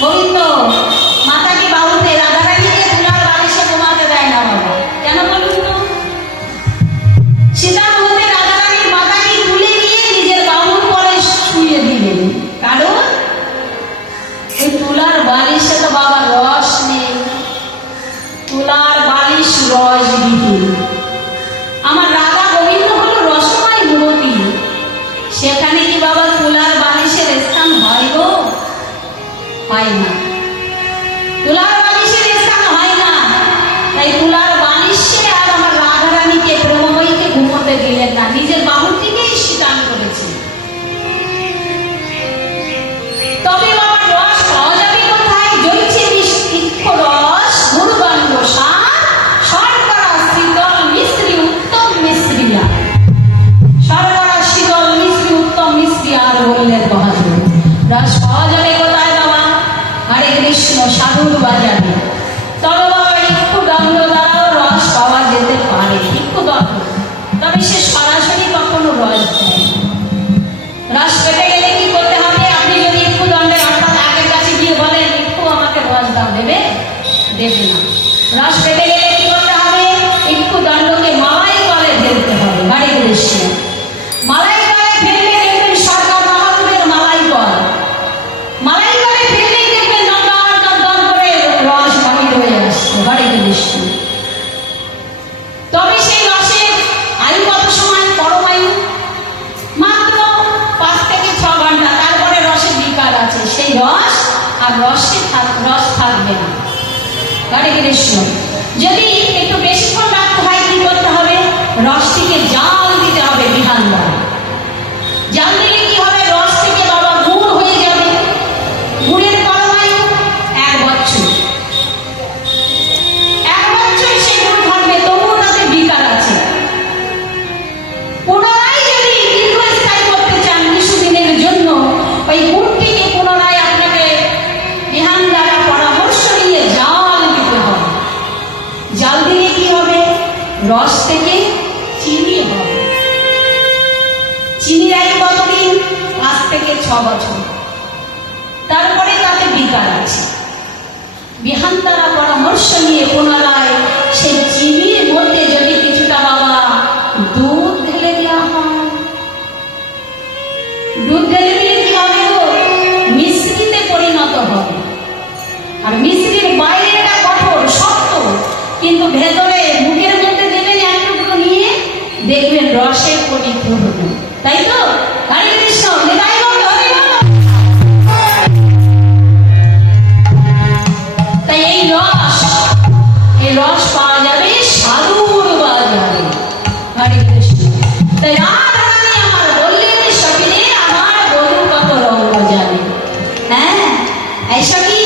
গোবিন্দ মাতাকে বাহুতে রাধারানীকে তুলার বালিশে ঘুমাতে দেয় না বাবা। কেন বলুন তো? সীতা বলতে রাধারানীর মাতাকে তুলে নিয়ে নিজের বাহুর পরে শুয়ে দিলেন। কারণ ওই তুলার বালিশে তো বাবা রস নেই, তুলার বালিশ রস বিহীন। আমার রাধা গোবিন্দ হলো রসময় মূর্তি, সেখানে কি বাবা তুলার বালিশের স্থান হয় গো? হয় না, তুলার বালিশের স্থান হয় না। তাই তুলার বালিশে আর আমার রাধারানীকে প্রেমময়ীকে ঘুমোতে দিলেন না, নিজের বাহু থেকেই শীতান করেছে। তবে বাবা রস পাওয়া যাবে কোথায়? জ্বলছে বৃষ্টিক্ষ রস, দুর্গন্ধ সার, শর্করা শীতল মিশ্রি উত্তম মিশ্রিয়া। শর্করা শীতল মিশ্রি উত্তম মিশ্রি আর বললেন বাহাদুর। রস পাওয়া যাবে কোথায় বাবা? হরে কৃষ্ণ সাধুর বাজারে। তবে বাবা একটু দণ্ড দ্বারাও রস পাওয়া যেতে পারে, একটু দণ্ড। তবে সে সরাসরি কখনো রস দেয় না। রস পেতে গেলে কি করতে হবে? আপনি যদি একটু দণ্ডে অর্থাৎ আগের কাছে গিয়ে বলেন একটু আমাকে রস দাও, দেবে? দেবে না। রস পেতে গেলে কি করতে হবে? একটু দণ্ডকে মালাই করে ফেলতে হবে। হরে কৃষ্ণ। মালাই করে ফেললে দেখবেন সরকার বাহাদুরের মালাই কর, মালাই করে ফেললে দেখবেন দর করে রস বাহির হয়ে আসছে। হরে কৃষ্ণ। তবে সেই রসের আয়ু কত সময়? পরমায়ু মাত্র 5 থেকে 6 ঘন্টা, তারপরে রসের বিকার আছে। সেই রস আর রস থাকবে না। হরে কৃষ্ণ। যদি একটু বেশিক্ষণ রাখতে হয় কি করতে হবে? রসটিকে জাল দিতে হবে বিহান দ্বারা। জাল দিলে কি হবে? রস থেকে বাবা গুড় হয়ে যাবে। গুড়ের পরমায়ু 1 বছর। 1 বছর সে গুড় থাকবে, তবুও তাতে বিকার আছে। পুনরায় যদি দীর্ঘস্থায়ী করতে চান কিছুদিনের জন্য, ওই গুড়টিকে পুনরায় আপনাকে বিহান দ্বারা পরামর্শ নিয়ে জাল দিতে হবে। জাল দিলে কি হবে? রস থেকে চিনি হবে। চিনির আয়ু কতদিন? 5 থেকে 6 বছর। তারপরে তাতে বিকার আছে। বিহান দ্বারা পরামর্শ নিয়ে পুনরায় সেই চিনির মধ্যে যদি কিছুটা বাবা দুধ ঢেলে দেওয়া হয়, দুধ ঢেলে দিলে কি হবে গো? মিশ্রিতে পরিণত হবে। আর মিশ্রির বাইরেটা কঠোর শক্ত, কিন্তু ভেতরে মুখের মধ্যে দেবেন একটুকু নিয়ে দেখবেন রসে পরিণত হবে। তাই তো? হরে কৃষ্ণ। নিতাই গৌর হরি বল। তাই এই রস পাওয়া যাবে সাধুর বাজারে। হরে কৃষ্ণ। তাই রাধারানী আমার বললেন সখিনে আমার গরু কত রঙ জানে। হ্যাঁ, এই সখী